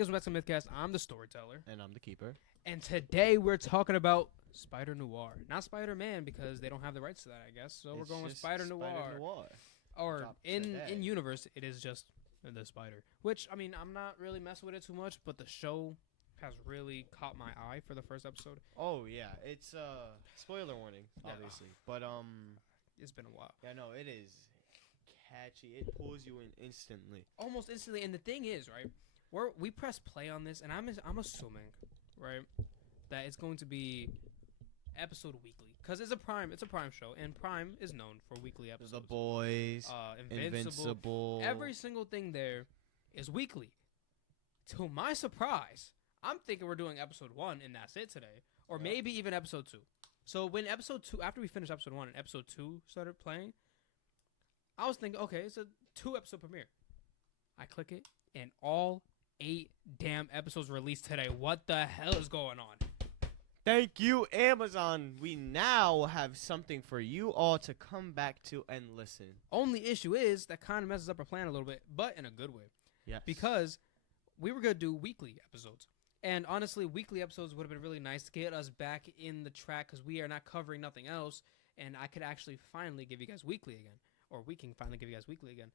guys back to Mythcast. I'm the storyteller. And I'm the keeper. And today we're talking about Spider Noir. Not Spider-Man because they don't have the rights to that, I guess. So we're going with Spider Noir. Or in universe, it is just the Spider. Which, I mean, I'm not really messing with it too much, but the show has really caught my eye for the first episode. Oh, yeah. It's spoiler warning, obviously. But it's been a while. Yeah, no, it is catchy. It pulls you in instantly. Almost instantly. And the thing is, right? We press play on this, and I'm assuming, right, that it's going to be episode weekly because it's a Prime show, and Prime is known for weekly episodes. The Boys, Invincible, every single thing there is weekly. To my surprise, I'm thinking we're doing episode 1 and that's it today, or maybe even episode 2. So when episode 2, after we finished episode 1 and episode 2 started playing, I was thinking, okay, it's a 2-episode premiere. I click it, and all 8 damn episodes released today. What the hell is going on? Thank you, Amazon. We now have something for you all to come back to and listen. Only issue is that kind of messes up our plan a little bit, but in a good way. Yes. Because we were going to do weekly episodes. And honestly, weekly episodes would have been really nice to get us back in the track because we are not covering nothing else. And I could actually finally give you guys weekly again. Or we can finally give you guys weekly again.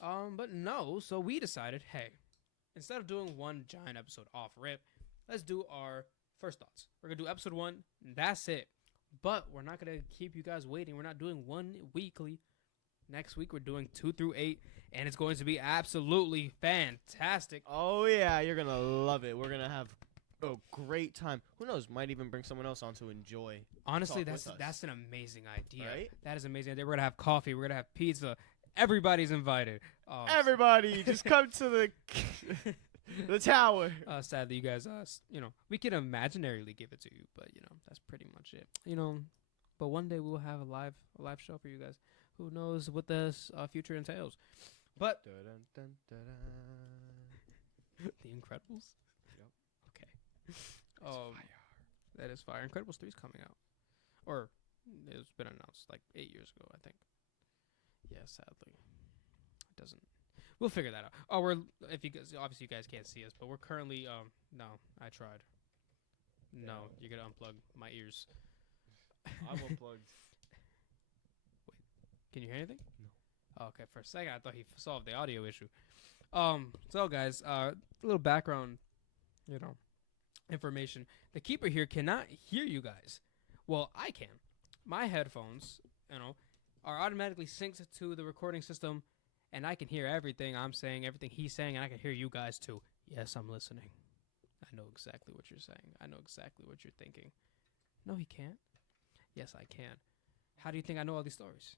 But no, so we decided, hey, instead of doing one giant episode off rip, let's do our first thoughts. We're going to do episode 1, and that's it. But we're not going to keep you guys waiting. We're not doing one weekly. Next week, we're doing 2 through 8, and it's going to be absolutely fantastic. Oh, yeah, you're going to love it. We're going to have a great time. Who knows, might even bring someone else on to enjoy. Honestly, that's an amazing idea. Right? That is an amazing idea. We're going to have coffee. We're going to have pizza. Everybody's invited. Everybody, just come to the tower. Sadly, you guys, we can imaginarily give it to you, but that's pretty much it. But one day we'll have a live show for you guys. Who knows what the future entails? But The Incredibles. Yep. Okay. That is fire. Incredibles 3 is coming out, or it's been announced like 8 years ago, I think. Yeah, sadly, it doesn't. We'll figure that out. Oh, if you guys, obviously you guys can't see us, but we're currently no, I tried. No, you're gonna unplug my ears. I'm unplugged. Wait, can you hear anything? No. Oh, okay, for a second I thought he solved the audio issue. So guys, a little background, information. The keeper here cannot hear you guys. Well, I can. My headphones, are automatically synced to the recording system, and I can hear everything I'm saying, everything he's saying, and I can hear you guys too. Yes, I'm listening. I know exactly what you're saying. I know exactly what you're thinking. No, he can't. Yes, I can. How do you think I know all these stories?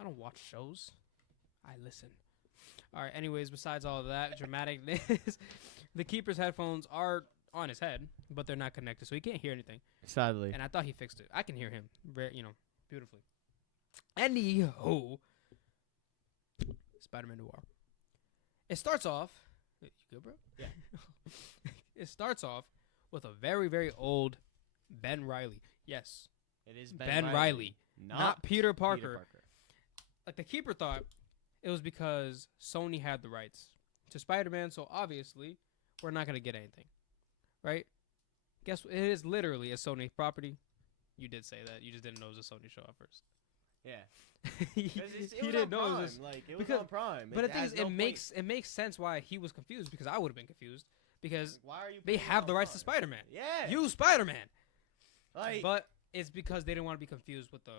I don't watch shows. I listen. All right, anyways, besides all of that dramaticness, the keeper's headphones are on his head, but they're not connected, so he can't hear anything. Sadly. And I thought he fixed it. I can hear him, beautifully. Anywho, Spider-Man Noir. It starts off. You good, bro? Yeah. It starts off with a very, very old Ben Reilly. Yes. It is Ben Reilly. Not Peter Parker. Like the keeper thought it was because Sony had the rights to Spider-Man, so obviously we're not going to get anything. Right? Guess it is literally a Sony property. You did say that. You just didn't know it was a Sony show at first. Yeah. He didn't know it was on Prime. But the thing is, it makes sense why he was confused, because I would have been confused, because why are you they have the rights to Spider-Man. Yeah. Use Spider-Man. Like, but it's because they didn't want to be confused with the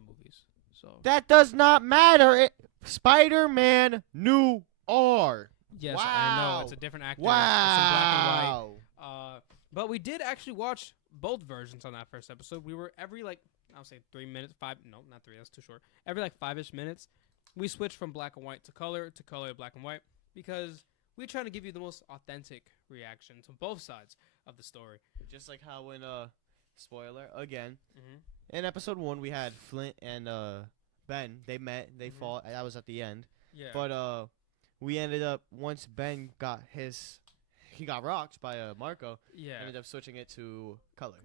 movies. So that does not matter. Spider-Man Noir. Yes, wow. I know it's a different actor. Wow. It's in black and white. But we did actually watch both versions on that first episode. We were every I'll say 3 minutes, 5. No, not 3. That's too short. Every 5-ish minutes, we switched from black and white to color black and white, because we're trying to give you the most authentic reaction to both sides of the story. Just like how when spoiler again, in episode 1 we had Flint and Ben. They met, they fought. That was at the end. Yeah. But we ended up, once Ben got he got rocked by Marco. Yeah. Ended up switching it to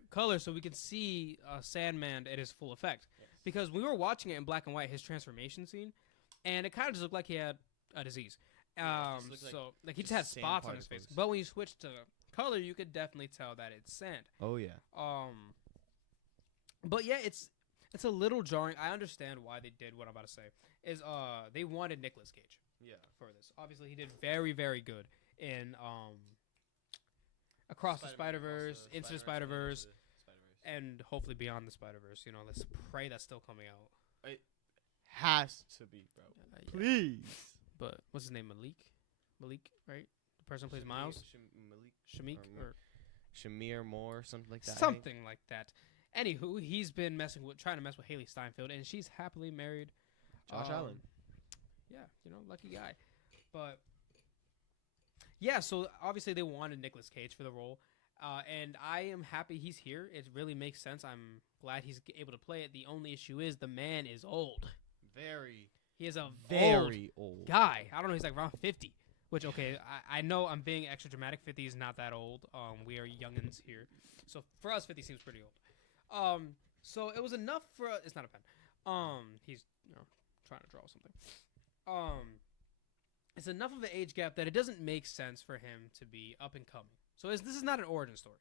Color, so we could see Sandman at his full effect. Yes. Because we were watching it in black and white, his transformation scene, and it kind of just looked like he had a disease. Yeah, it just looked So like he just just had sand spots on his face. particles. But when you switch to color, you could definitely tell that it's sand. Oh yeah. But yeah, it's a little jarring. I understand why they did what I'm about to say. Is they wanted Nicolas Cage Yeah. for this. Obviously, he did very very good in Across the Spider-Verse, Into the Spider-Verse, and hopefully Beyond the Spider-Verse. You know, let's pray that's still coming out. It has to be, bro. Yeah. Please. But what's his name? Malik, right? The person who plays Miles. Shamik or Shamir Moore, something like that. something like that. Anywho, he's been trying to mess with Haley Steinfeld, and she's happily married. Josh Allen. Yeah, you know, lucky guy. But yeah, so obviously they wanted Nicolas Cage for the role, and I am happy he's here. It really makes sense. I'm glad he's able to play it. The only issue is the man is old. He is a Very old guy. I don't know. He's like around 50. Which, okay, I know I'm being extra dramatic. 50 is not that old. We are youngins here. So for us, 50 seems pretty old. So it was enough for it's not a pen. He's trying to draw something. It's enough of an age gap that it doesn't make sense for him to be up and coming. So this is not an origin story.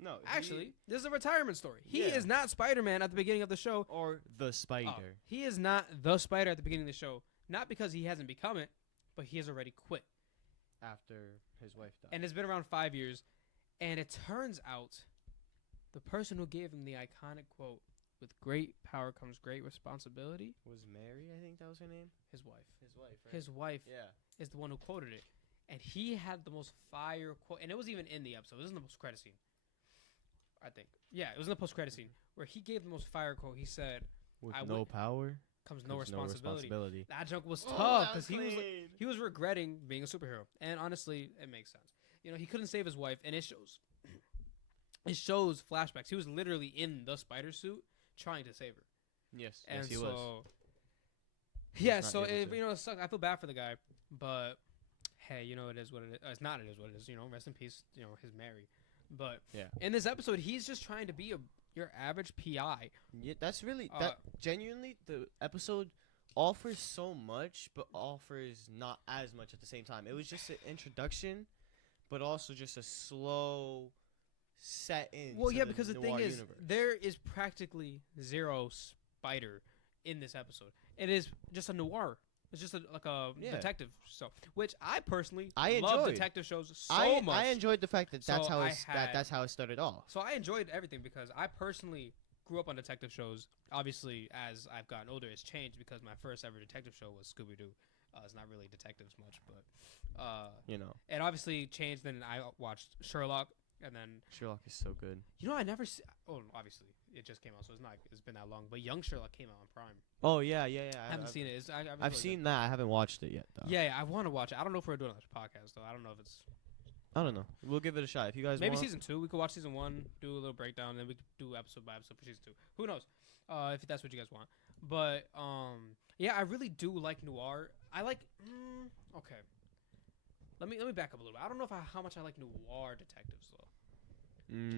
No, Actually, this is a retirement story. He Yeah. is not Spider-Man at the beginning of the show. or the Spider. He is not the Spider at the beginning of the show. Not because he hasn't become it, but he has already quit. After his wife died. And it's been around 5 years. And it turns out the person who gave him the iconic quote, "With great power comes great responsibility," was Mary, I think that was her name? his wife. His wife, right? His wife Yeah. is the one who quoted it. And he had the most fire quote. And it was even in the episode. It was in the post-credit scene, I think. Yeah, it was in the post-credit scene where he gave the most fire quote. He said, With I no would- power comes no responsibility. responsibility. That junk was Oh, tough that because he was regretting being a superhero. And honestly, it makes sense. You know, he couldn't save his wife, and it shows. It shows flashbacks. He was literally in the spider suit trying to save her. Yes, And yes, he so, was. yeah, not so able to. you know, it sucks. I feel bad for the guy, but hey, you know, it is what it is. It's not. It is what it is. You know, rest in peace. You know, his Mary. But Yeah. in this episode, he's just trying to be your average PI. Yeah, that's really Uh, that. Genuinely, the episode offers so much, but offers not as much at the same time. It was just an introduction, but also just a slow set in. Well, to yeah, because the thing noir is, universe. there is practically zero spider in this episode. It is just a noir. It's just like a Yeah. detective show, which I personally I love enjoyed. detective shows so much. I enjoyed the fact that that's So how I that's how it started off. So I enjoyed everything because I personally grew up on detective shows. Obviously, as I've gotten older, it's changed because my first ever detective show was Scooby-Doo. It's not really detectives much, but You know, it obviously changed. Then I watched Sherlock, and then Sherlock is so good. you know I never. Oh, obviously it just came out, so it's been that long. But Young Sherlock came out on Prime. Oh yeah. I haven't seen it. I've seen that. I haven't watched it yet though. Yeah, I want to watch it. I don't know if we're doing a podcast though. I don't know if it's I don't know. We'll give it a shot if you guys maybe want. season 2. We could watch season 1, do a little breakdown, and then we could do episode by episode for season 2. Who knows? If that's what you guys want. But yeah, I really do like noir. I like. Okay. Let me back up a little bit. I don't know how much I like noir detectives though.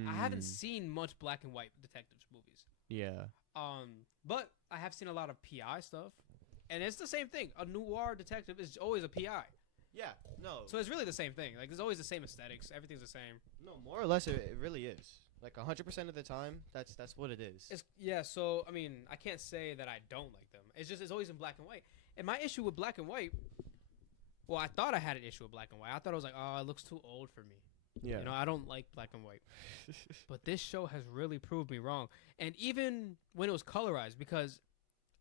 I haven't seen much black and white detectives movies. Yeah. But I have seen a lot of PI stuff, and it's the same thing. A noir detective is always a PI. Yeah. No. So it's really the same thing. Like, there's always the same aesthetics. Everything's the same. No, more or less, it really is. Like 100% of the time, that's what it is. Yeah. So I mean, I can't say that I don't like them. It's just it's always in black and white. And my issue with black and white, well, I thought I had an issue with black and white. I thought it was like, oh, it looks too old for me. Yeah. You know, I don't like black and white. But this show has really proved me wrong. And even when it was colorized, because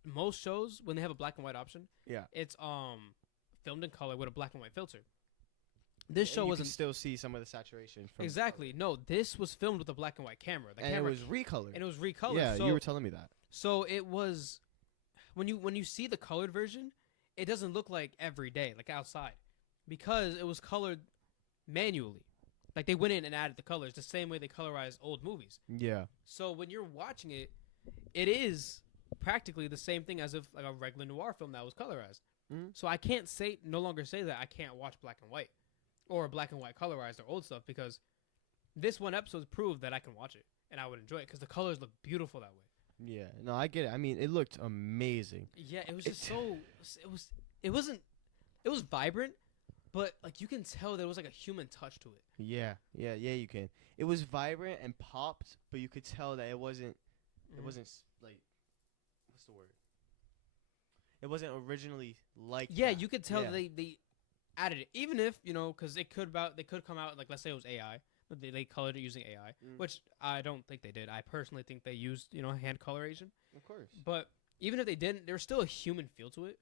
most shows when they have a black and white option, Yeah. it's filmed in color with a black and white filter. This show you wasn't can still see some of the saturation from exactly. No, this was filmed with a black and white camera. The and camera it was recolored. and it was recolored. Yeah, so, you were telling me that. so it was when you see the colored version, it doesn't look like every day, like outside, because it was colored manually. Like they went in and added the colors the same way they colorize old movies. Yeah. So when you're watching it, it is practically the same thing as if like a regular noir film that was colorized. Mhm. So I can't no longer say that I can't watch black and white or black and white colorized or old stuff because this one episode proved that I can watch it and I would enjoy it because the colors look beautiful that way. Yeah. No, I get it. I mean, it looked amazing. Yeah, it was just so it was vibrant, but like you can tell there was like a human touch to it. Yeah, you can. It was vibrant and popped, but you could tell that it wasn't. It Mhm. wasn't like, what's the word? It wasn't originally like. Yeah, that. you could tell Yeah. they added it, even if because they could come out like, let's say it was AI, but they colored it using AI, which I don't think they did. I personally think they used hand coloration, Of course. but even if they didn't, there was still a human feel to it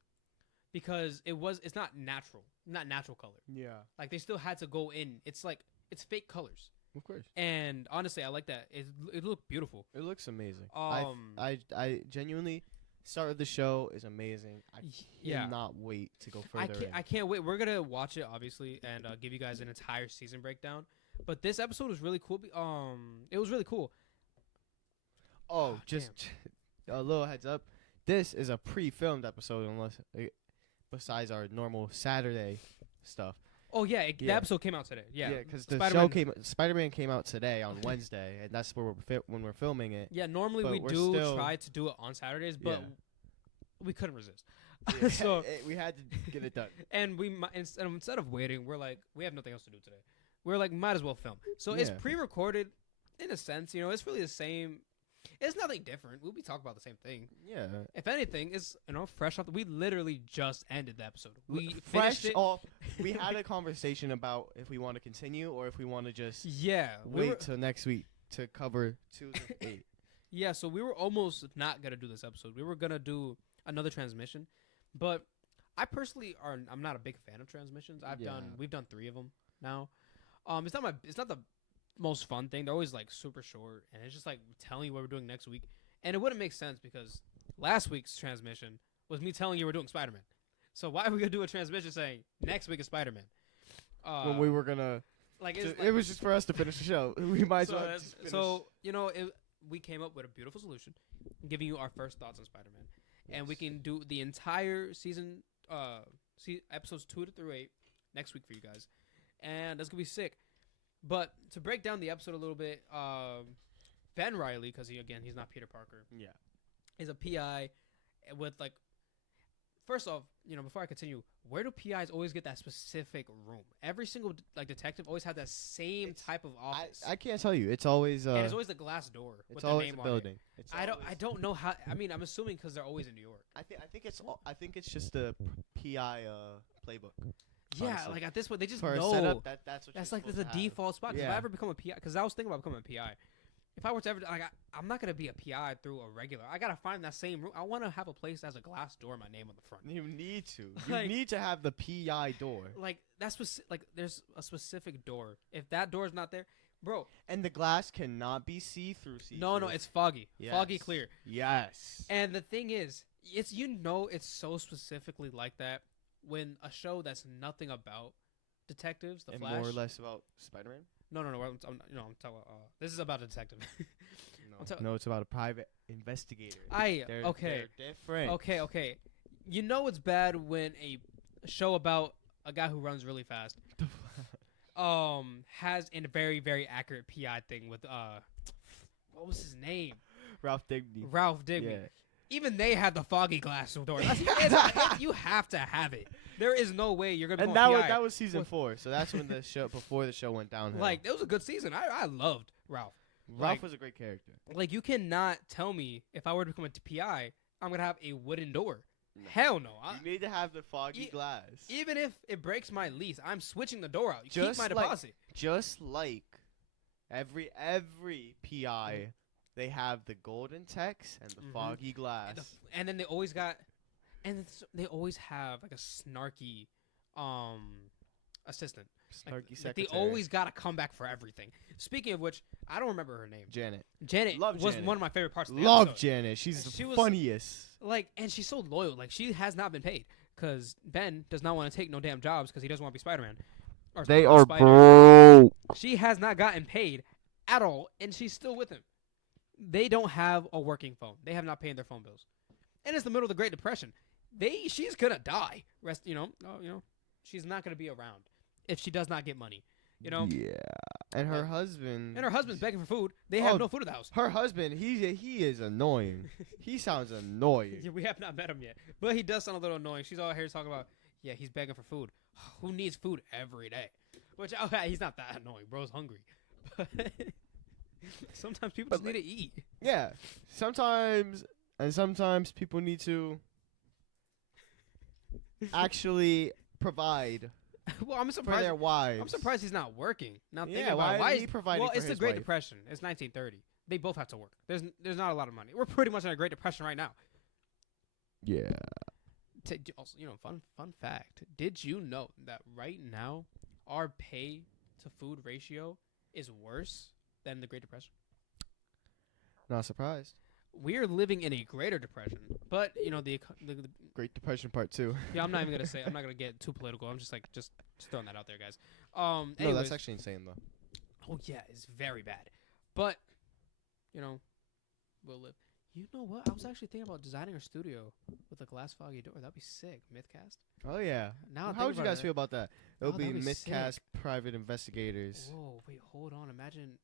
because it's not natural color. Yeah. Like they still had to go in. It's like it's fake colors, Of course. and honestly, I like that. It looked beautiful. It looks amazing. Um, I genuinely. Start of the show is amazing. I yeah. cannot wait to go further. I can't wait. We're gonna watch it obviously and give you guys an entire season breakdown. But this episode was really cool. It was really cool. Oh, just a little heads up. This is a pre-filmed episode, besides our normal Saturday stuff. Oh yeah, the episode came out today. Yeah, because the show Spider-Man came out today on Wednesday, and that's where when we're filming it. Yeah, normally we do try to do it on Saturdays, but we couldn't resist. Yeah. So we had to get it done. And instead of waiting, we're like, we have nothing else to do today. We're like, might as well film. So it's pre-recorded, in a sense. It's really the same. It's nothing different. We'll be talking about the same thing. Yeah. If anything, it's fresh off. We literally just ended the episode. We fresh finished it. off. We had a conversation about if we want to continue or if we want to just wait till next week to cover 2 to 8. Yeah. So we were almost not gonna do this episode. We were gonna do another transmission, but I personally I'm not a big fan of transmissions. We've done 3 of them now. It's not the most fun thing. They're always like super short, and it's just like telling you what we're doing next week, and it wouldn't make sense because last week's transmission was me telling you we're doing Spider-Man. So why are we gonna do a transmission saying next week is Spider-Man? When we were gonna, it was just for us to finish the show. We might as well. So we came up with a beautiful solution, giving you our first thoughts on Spider-Man, and we can do the entire season, episodes 2 through 8 next week for you guys, and that's gonna be sick. But to break down the episode a little bit, Ben Reilly, because he's not Peter Parker. Yeah, is a PI with like. First off, before I continue, where do PIs always get that specific room? Every single detective always had that same type of office. I can't tell you. It's always and it's always the glass door with the name a building. On it. I don't know how. I mean, I'm assuming because they're always in New York. I think it's just the PI playbook. Yeah, honestly. like at this point, they just For know. a setup, that's like the default spot. If I ever become a PI, because I was thinking about becoming a PI. If I were to ever, I'm not gonna be a PI through a regular. I gotta find that same room. I want to have a place that has a glass door, my name on the front. You need to. You need to have the PI door. Like there's a specific door. If that door is not there, bro. And the glass cannot be see-through. No, it's foggy. Yes. Foggy clear. Yes. And the thing is, it's so specifically like that when a show that's nothing about detectives, The Flash, more or less about Spider-Man. No. I'm talking about. This is about a detective. No, it's about a private investigator. They're different. Okay. It's bad when a show about a guy who runs really fast has a very, very accurate PI thing with what was his name? Ralph Digby. Yeah. Even they had the foggy glass door. You have to have it. There is no way you're gonna. And that was season 4, so that's when before the show went downhill. Like it was a good season. I loved Ralph. Ralph was a great character. Like you cannot tell me if I were to become a PI, I'm gonna have a wooden door. No. Hell no. You need to have the foggy glass. Even if it breaks my lease, I'm switching the door out. You keep my deposit. Just like every PI. They have the golden text and the foggy glass. And then they always they always have like a snarky assistant. Snarky secretary. They always got to come back for everything. Speaking of which, I don't remember her name. Janet was one of my favorite parts of the episode. Love Janet. She's the funniest. And she's so loyal. Like, she has not been paid because Ben does not want to take no damn jobs because he doesn't want to be Spider-Man. They are broke. She has not gotten paid at all, and she's still with him. They don't have a working phone. They have not paid their phone bills. And it's the middle of the Great Depression. She's gonna die. She's not gonna be around if she does not get money. Yeah. And her husband. And her husband's begging for food. They have no food in the house. Her husband, he is annoying. He sounds annoying. We have not met him yet, but he does sound a little annoying. She's all here talking about, Yeah, he's begging for food. Who needs food every day? Which, okay, he's not that annoying. Bro's hungry. But sometimes people But just need to eat. Yeah, sometimes people need to actually provide Well, I'm for surprised. their wives. I'm surprised he's not working. Now thinking Yeah, about why it, is he providing well, for it's the his Great wife? Depression. It's 1930. They both have to work. There's not a lot of money. We're pretty much in a Great Depression right now. Yeah. Also, fun fact. Did you know that right now our pay to food ratio is worse than the Great Depression? Not surprised. We're living in a greater depression, but the Great Depression Part 2. yeah, I'm not even gonna say. I'm not gonna get too political. I'm just throwing that out there, guys. No, Anyways, that's actually insane though. oh yeah, it's very bad, but we'll live. You know what? I was actually thinking about designing a studio with a glass foggy door. That'd be sick. Mythcast. Oh yeah. Now How would you guys feel about that? It would Oh, be that'd be Mythcast Private Investigators. Whoa, wait, hold on. Imagine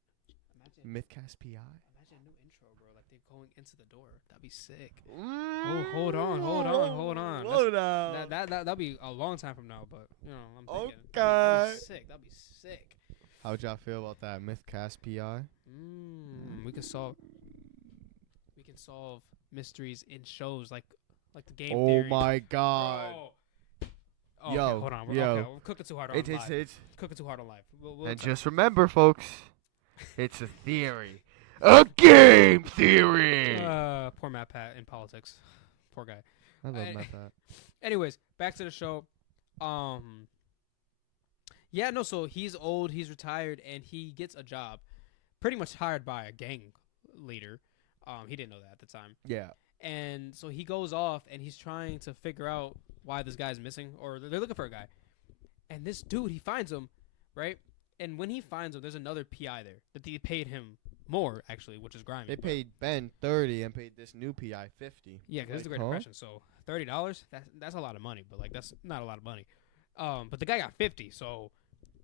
Mythcast PI. Imagine a new intro, bro. Like they're going into the door. That'd be sick. Oh, hold on. Slow down. That'll be a long time from now, but I'm thinking. Okay. That'd be sick. That'd be sick. How would y'all feel about that? Mythcast PI. We can solve mysteries in shows like the game Oh theory. my god. Bro. Oh, Yo, okay, hold on. We're cooking too hard on live. It's Cooking too hard on live. We'll and cut. just remember, folks, it's a theory. A game theory. Poor Matt Pat in politics. Poor guy. I love Matt Pat. Anyways, back to the show. Yeah, no, so he's old, he's retired, and he gets a job pretty much hired by a gang leader. He didn't know that at the time. Yeah. And so he goes off, and he's trying to figure out why this guy's missing, or they're looking for a guy. And this dude, he finds him, right? And when he finds him, there's another PI there that they paid him more, actually, which is grimy. They paid Ben 30 and paid this new PI 50. Yeah, because it's the Great Depression, so $30, that's a lot of money, but, that's not a lot of money. But the guy got 50, so,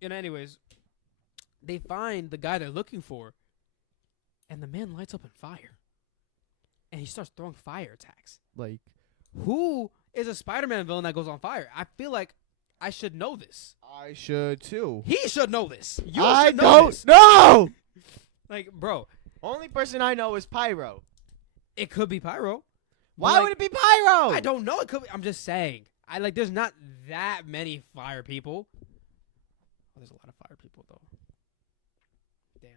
anyways, they find the guy they're looking for, and the man lights up in fire. And he starts throwing fire attacks. Like, who is a Spider-Man villain that goes on fire? I feel like I should know this. I should too. He should know this. You I should know don't this. know. Like, bro, Only person I know is Pyro. it could be Pyro. Why would it be Pyro? I don't know. It could be, I'm just saying. There's not that many fire people. Oh, there's a lot of fire people though. Damn.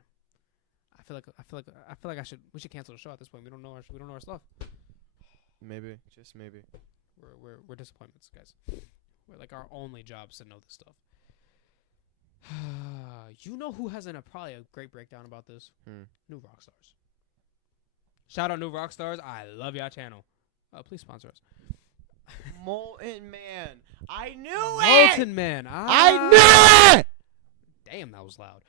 I feel like we should cancel the show at this point. We don't know our stuff. Maybe, just maybe. We're disappointments, guys. We're like our only job is to know this stuff. You know who has probably a great breakdown about this? New Rockstars. Shout out New Rockstars. I love y'all channel. Please sponsor us. Molten Man. I knew it. Molten Man. I knew it. Damn, that was loud.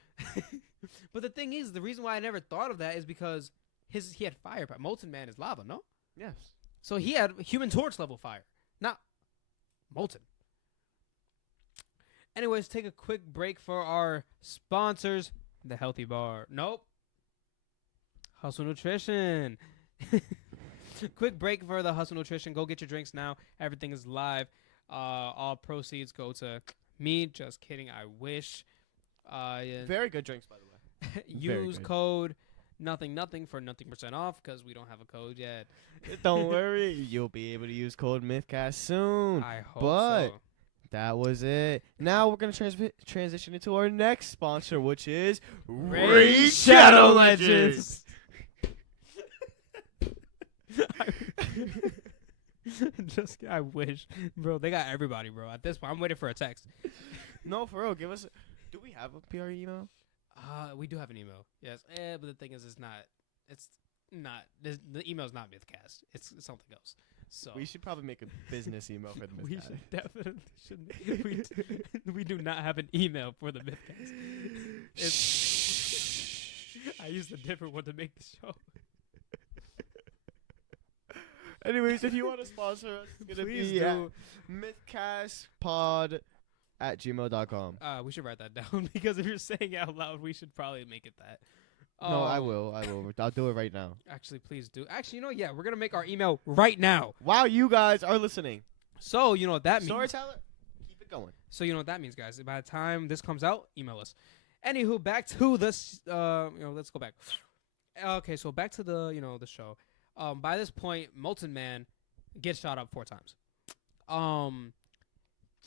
But the thing is, the reason why I never thought of that is because he had fire. But Molten Man is lava, no? Yes. So he had Human Torch level fire, not molten. Anyways, take a quick break for our sponsors. The Healthy Bar. Nope. Hustle Nutrition. Quick break for the Hustle Nutrition. Go get your drinks now. Everything is live. All proceeds go to me. Just kidding. I wish. Very good drinks, by the way. Use code nothing for 90% off because we don't have a code yet. Don't worry. You'll be able to use code Mythcast soon. I hope But so. that was it. Now we're going to transition into our next sponsor, which is Raid Shadow Legends. I wish, bro. They got everybody, bro. At this point, I'm waiting for a text. No, for real. Do we have a PR email? We do have an email. Yes, but the thing is, it's not. The email's not Mythcast. It's something else. So We should probably make a business email for the we Mythcast. definitely shouldn't. We do not have an email for the Mythcast. I used a different one to make the show. Anyways, if you want to sponsor us, it's going to Please be do. mythcastpod@gmail.com. We should write that down because if you're saying it out loud, we should probably make it that. No, I will. I'll do it right now. Actually, please do. Actually, we're going to make our email right now. Wow, you guys are listening. So, what that means. Storyteller? going. So you know what that means, guys. By the time this comes out, email us. Anywho, back to this. Let's go back. Okay, so back to the show. By this point, Molten Man gets shot up 4 times.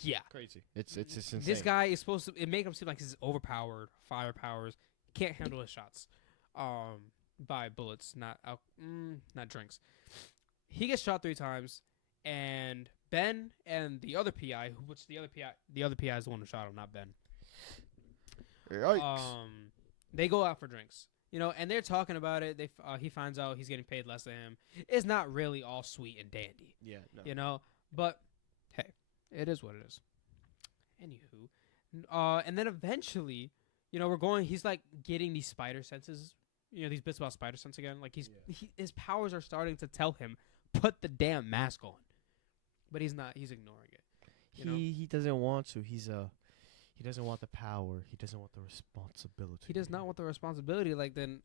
Yeah. Crazy. It's insane. This guy is supposed to. It make him seem like he's overpowered, fire powers, can't handle his shots. By bullets, not drinks. He gets shot 3 times, and Ben and the other PI, the other PI is the one who shot him, not Ben. Yikes. They go out for drinks, and they're talking about it. He finds out he's getting paid less than him. It's not really all sweet and dandy. Yeah. No. But hey, it is what it is. Anywho, and then eventually, he's like getting these spider senses, these bits about spider sense again. Like his powers are starting to tell him, put the damn mask on. But he's not. He's ignoring it. He doesn't want to. He doesn't want the power. He doesn't want the responsibility. He does not want the responsibility. Like then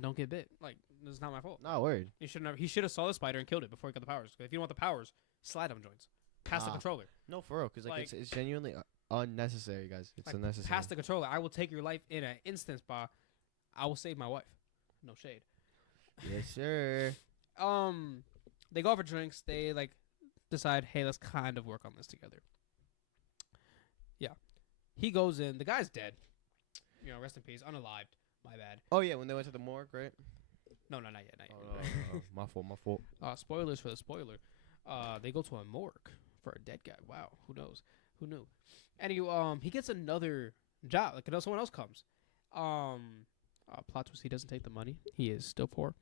don't get bit. Like it's not my fault. Not worried. He should have saw the spider and killed it before he got the powers. 'Cause if you want the powers, slide on joints. Pass the controller. No, for real. Because it's genuinely unnecessary, guys. It's unnecessary. Pass the controller. I will take your life in an instant, Spa. I will save my wife. No shade. Yes, sir. They go out for drinks. They decide, hey, let's kind of work on this together. Yeah. He goes in. The guy's dead. Rest in peace. Unalived. My bad. Oh, yeah, when they went to the morgue, right? No, not yet. Not yet. Oh, my fault. Spoilers for the spoiler. They go to a morgue for a dead guy. Wow. Who knows? Who knew? Anyway, he gets another job. Someone else comes. Plot twist, he doesn't take the money. He is still poor.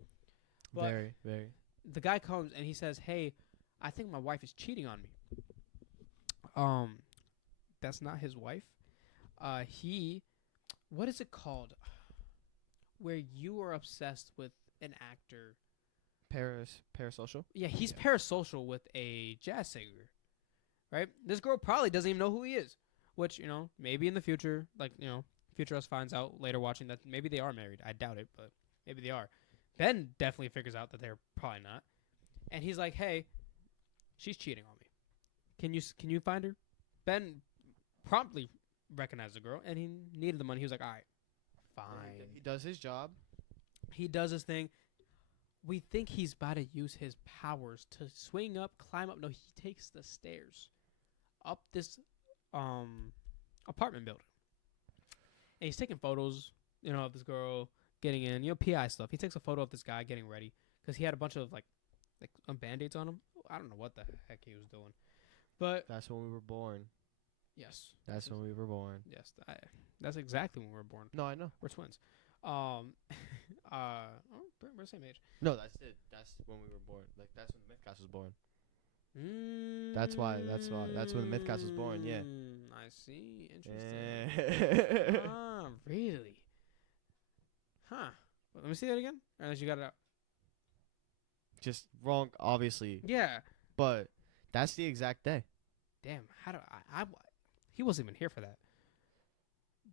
But very, very. The guy comes and he says, hey, I think my wife is cheating on me. That's not his wife. What is it called? Where you are obsessed with an actor. Parasocial? Yeah, he's parasocial with a jazz singer. Right? This girl probably doesn't even know who he is. Which, maybe in the future, Future Us finds out later watching that maybe they are married. I doubt it, but maybe they are. Ben definitely figures out that they're probably not. And he's like, hey, she's cheating on me. Can you find her? Ben promptly recognized the girl, and he needed the money. He was like, all right, fine. He does his job. He does his thing. We think he's about to use his powers to swing up, climb up. No, he takes the stairs up this apartment building. And he's taking photos, of this girl getting in, PI stuff. He takes a photo of this guy getting ready because he had a bunch of Band-Aids on him. I don't know what the heck he was doing. But that's when we were born. Yes. That's when we were born. Yes. That's exactly when we were born. No, I know. We're twins. We're the same age. No, that's it. That's when we were born. That's when the Mythcast was born. That's why. That's when the Mythcast was born. Yeah. I see. Interesting. Really? Huh. Let me see that again. Unless you got it out. Just wrong, obviously. Yeah. But that's the exact day. Damn. How do I he wasn't even here for that.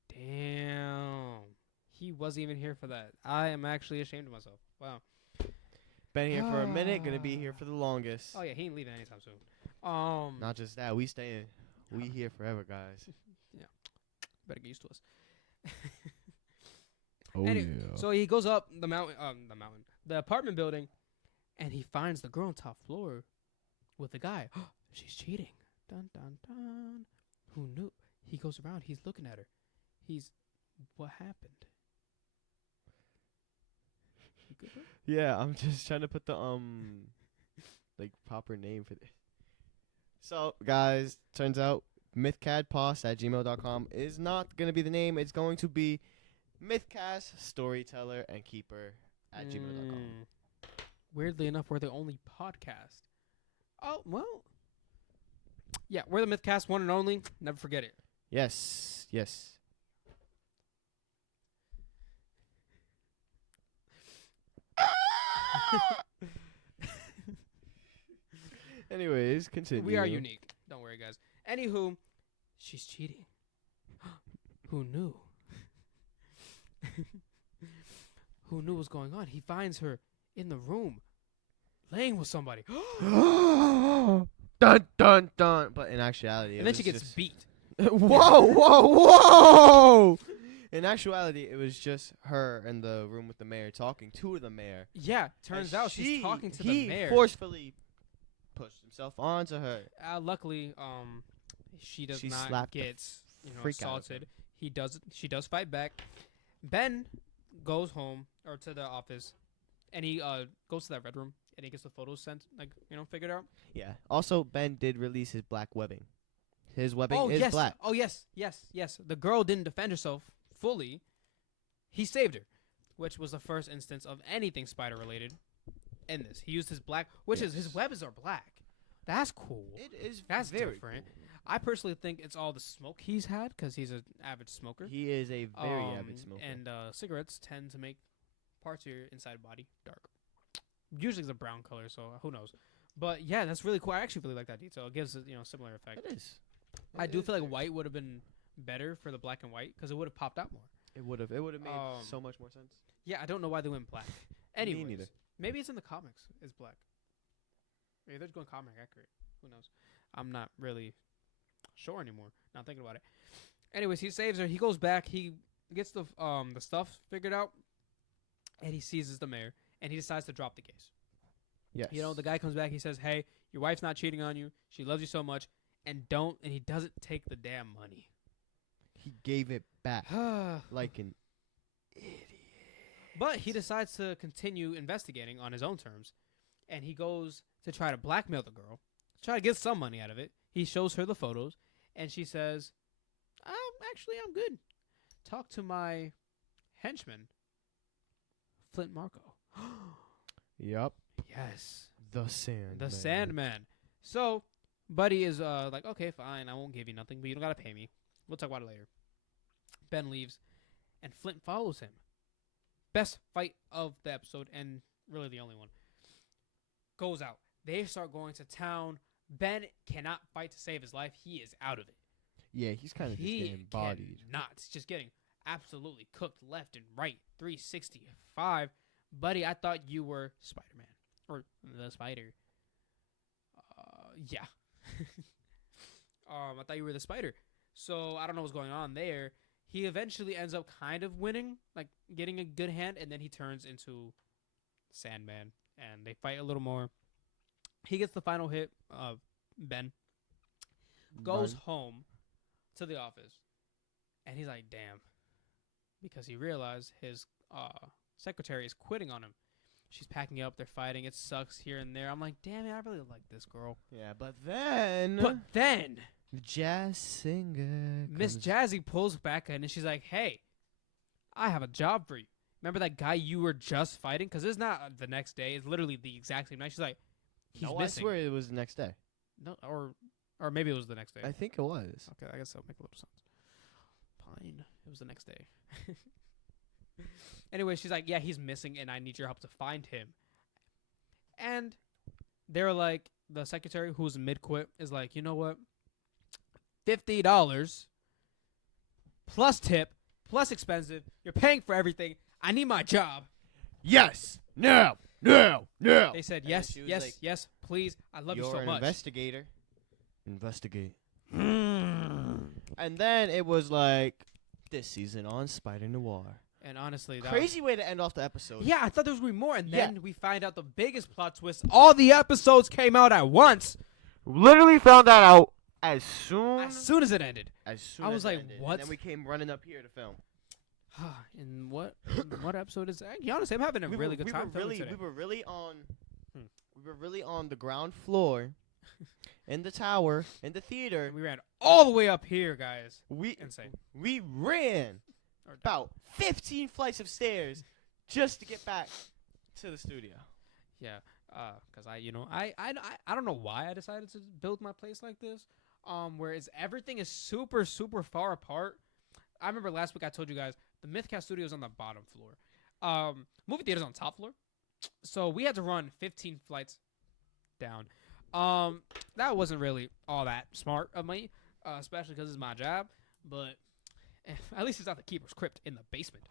Damn. He wasn't even here for that. I am actually ashamed of myself. Wow. Been here for a minute, gonna be here for the longest. Oh yeah, he ain't leaving anytime soon. Not just that, we staying. We here forever, guys. Yeah. Better get used to us. Yeah. So he goes up the apartment building, and he finds the girl on top floor with the guy. She's cheating. Dun dun dun. Who knew? He goes around. He's looking at her. What happened? You good, bro? Yeah, I'm just trying to put the proper name for this. So, guys, turns out mythcadpost@gmail.com is not going to be the name. It's going to be Mythcast Storyteller and Keeper @gmail.com. Weirdly enough, we're the only podcast. Oh, well. Yeah, we're the Mythcast, one and only. Never forget it. Yes. Anyways, continue. We are unique. Don't worry, guys. Anywho, she's cheating. Who knew? Who knew what was going on? He finds her in the room, laying with somebody. dun dun dun. But in actuality, And then she gets beat. whoa, whoa, whoa! In actuality, it was just her in the room with the mayor talking to the mayor. Yeah, turns out she's talking to the mayor. He forcefully pushed himself onto her. Luckily, she does She not slapped the get freak out of assaulted. She does fight back. Ben goes home or to the office, and he goes to that red room and he gets the photos sent, figured out. Yeah. Also, Ben did release his black webbing. His webbing is black. Oh yes. The girl didn't defend herself fully. He saved her, which was the first instance of anything spider related in this. He used his black, which is his webs are black. That's cool. It is. That's very different. cool. I personally think it's all the smoke he's had because he's an avid smoker. He is a very avid smoker. And cigarettes tend to make parts of your inside body dark. Usually it's a brown color, so who knows. But yeah, that's really cool. I actually really like that detail. It gives a similar effect. It is. I do feel like white would have been better for the black and white because it would have popped out more. It would have made so much more sense. Yeah, I don't know why they went black. Anyways, Me neither. maybe it's in the comics. It's black. Maybe they're going comic accurate. Who knows? I'm not really sure anymore. Not thinking about it. Anyways, he saves her. He goes back. He gets the stuff figured out, and he seizes the mayor, and he decides to drop the case. Yes. The guy comes back. He says, "Hey, your wife's not cheating on you. She loves you so much, and he doesn't take the damn money. He gave it back like an idiot. But he decides to continue investigating on his own terms, and he goes to try to blackmail the girl, try to get some money out of it. He shows her the photos, and she says, actually, I'm good. Talk to my henchman, Flint Marco." Yup. Yes. The Sandman. The Sandman. So, Buddy is like, okay, fine, I won't give you nothing, but you don't gotta pay me. We'll talk about it later. Ben leaves, and Flint follows him. Best fight of the episode, and really the only one. Goes out. They start going to town. Ben cannot fight to save his life. He is out of it. Yeah, he's kind of just getting bodied. Not. It's just getting absolutely cooked left and right. 365. Buddy, I thought you were Spider-Man. Or the Spider. Yeah. I thought you were the Spider. So, I don't know what's going on there. He eventually ends up kind of winning, like getting a good hand, and then he turns into Sandman, and they fight a little more. He gets the final hit. Ben goes home to the office, and he's like, damn, because he realized his secretary is quitting on him. She's packing up. They're fighting. It sucks here and there. I'm like, damn it, I really like this girl. Yeah, but then the jazz singer Miss Jazzy pulls back in, and she's like, hey, I have a job for you. Remember that guy you were just fighting? Because it's not the next day. It's literally the exact same night. She's like, he's missing. I swear it was the next day. No, or maybe it was the next day. I think it was. Okay, I guess that'll make a little sense. Fine. It was the next day. Anyway, she's like, yeah, he's missing, and I need your help to find him. And they're like, the secretary, who's mid-quit, is like, you know what? $50 plus tip plus expensive. You're paying for everything. I need my job. Yes. No. They said yes, yes, like, yes, please. I love you so much. You're an investigator. Investigate. And then it was like, this season on Spider Noir. And honestly, that crazy way to end off the episode. Yeah, I thought there was going to be more. And then we find out the biggest plot twist. All the episodes came out at once. Literally found that out as soon as it ended. I was like, what? And then we came running up here to film. And what episode is that? Yeah, honestly, I'm having a really good time filming today. We were really on the ground floor, in the tower, in the theater. And we ran all the way up here, guys. Insane. We ran about 15 flights of stairs just to get back to the studio. Yeah, because I don't know why I decided to build my place like this. Whereas everything is super, super far apart. I remember last week I told you guys the MythCast studio is on the bottom floor. Movie theater's on top floor. So we had to run 15 flights down. That wasn't really all that smart of me, especially because it's my job. But at least it's not the keeper's crypt in the basement.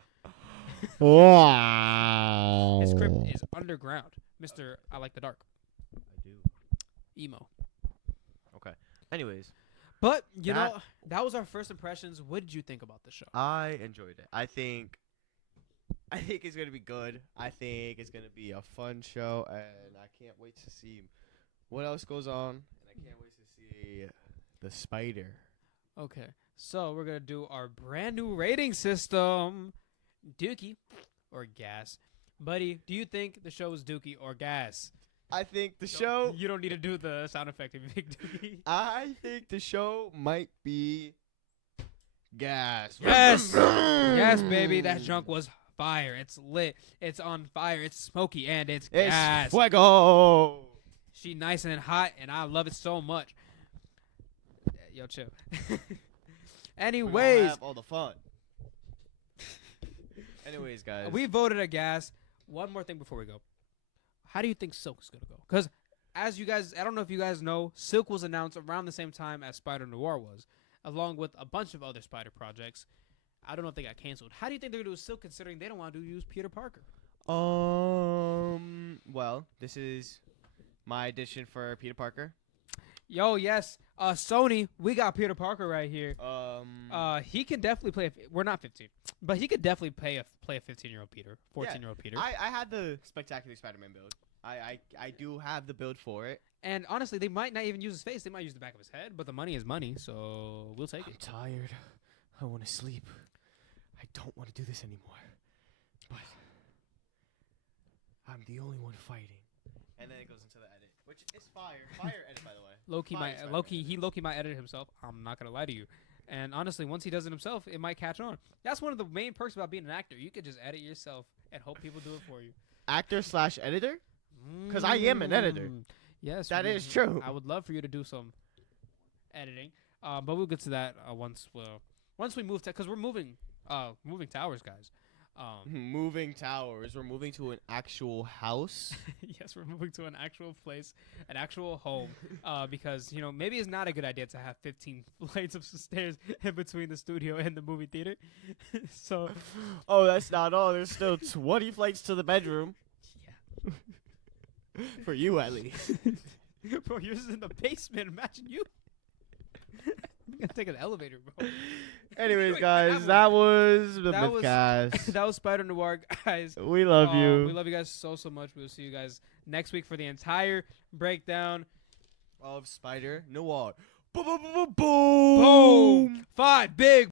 Wow. His crypt is underground. Mr. I like the dark. I do. Emo. Anyways, But you That- know, that was our first impressions. What did you think about the show? I enjoyed it. I think it's gonna be good. I think it's gonna be a fun show, and I can't wait to see what else goes on. And I can't wait to see the spider. Okay, so we're gonna do our brand new rating system: Dookie or gas. Buddy, do you think the show is Dookie or gas? I think the show. You don't need to do the sound effect if you pick Dookie. I think the show might be gas. Yes, yes, baby. That junk was fire. It's lit. It's on fire. It's smoky and it's gas. It's fuego. She nice and hot, and I love it so much. Yo, chill. We're gonna Anyways, have all the fun. Anyways, guys. we voted a gas. One more thing before we go. How do you think Silk is gonna go? Because as you guys, I don't know if you guys know, Silk was announced around the same time as Spider Noir was, along with a bunch of other Spider projects. I don't know if they got canceled. How do you think they're gonna do with Silk, considering they don't want to use Peter Parker? Well, this is my addition for Peter Parker. Yo, yes, Sony, we got Peter Parker right here. He can definitely play. We're not 15, but he could definitely play a 15-year-old Peter, 14-year-old Peter. I had the Spectacular Spider-Man build. I do have the build for it. And honestly, they might not even use his face. They might use the back of his head. But the money is money, so we'll take I'm it. tired. I want to sleep. I don't want to do this anymore. But I'm the only one fighting. And then it goes into the edit, which is fire. Fire edit, by the way. Loki Fire might Spider-Man Loki edit. Loki might edit himself. I'm not gonna lie to you. And honestly, once he does it himself, it might catch on. That's one of the main perks about being an actor. You could just edit yourself and hope people do it for you. Actor/editor? 'Cause I am an editor. Yes, That is true. I would love for you to do some editing, but we'll get to that once we move to, because we're moving towers, guys. Moving towers. We're moving to an actual house. Yes, we're moving to an actual place, an actual home, because maybe it's not a good idea to have 15 flights of stairs in between the studio and the movie theater. So, Oh, that's not all. There's still 20 flights to the bedroom. yeah. For you, at least. Bro, yours is in the basement. Imagine you. I'm gonna take an elevator, bro. Anyways, Wait, guys, that was the that was- Mythcast. That was Spider Noir, guys. We love you. We love you guys so much. We'll see you guys next week for the entire breakdown. Of Spider Noir. Boom! Boom! 5 big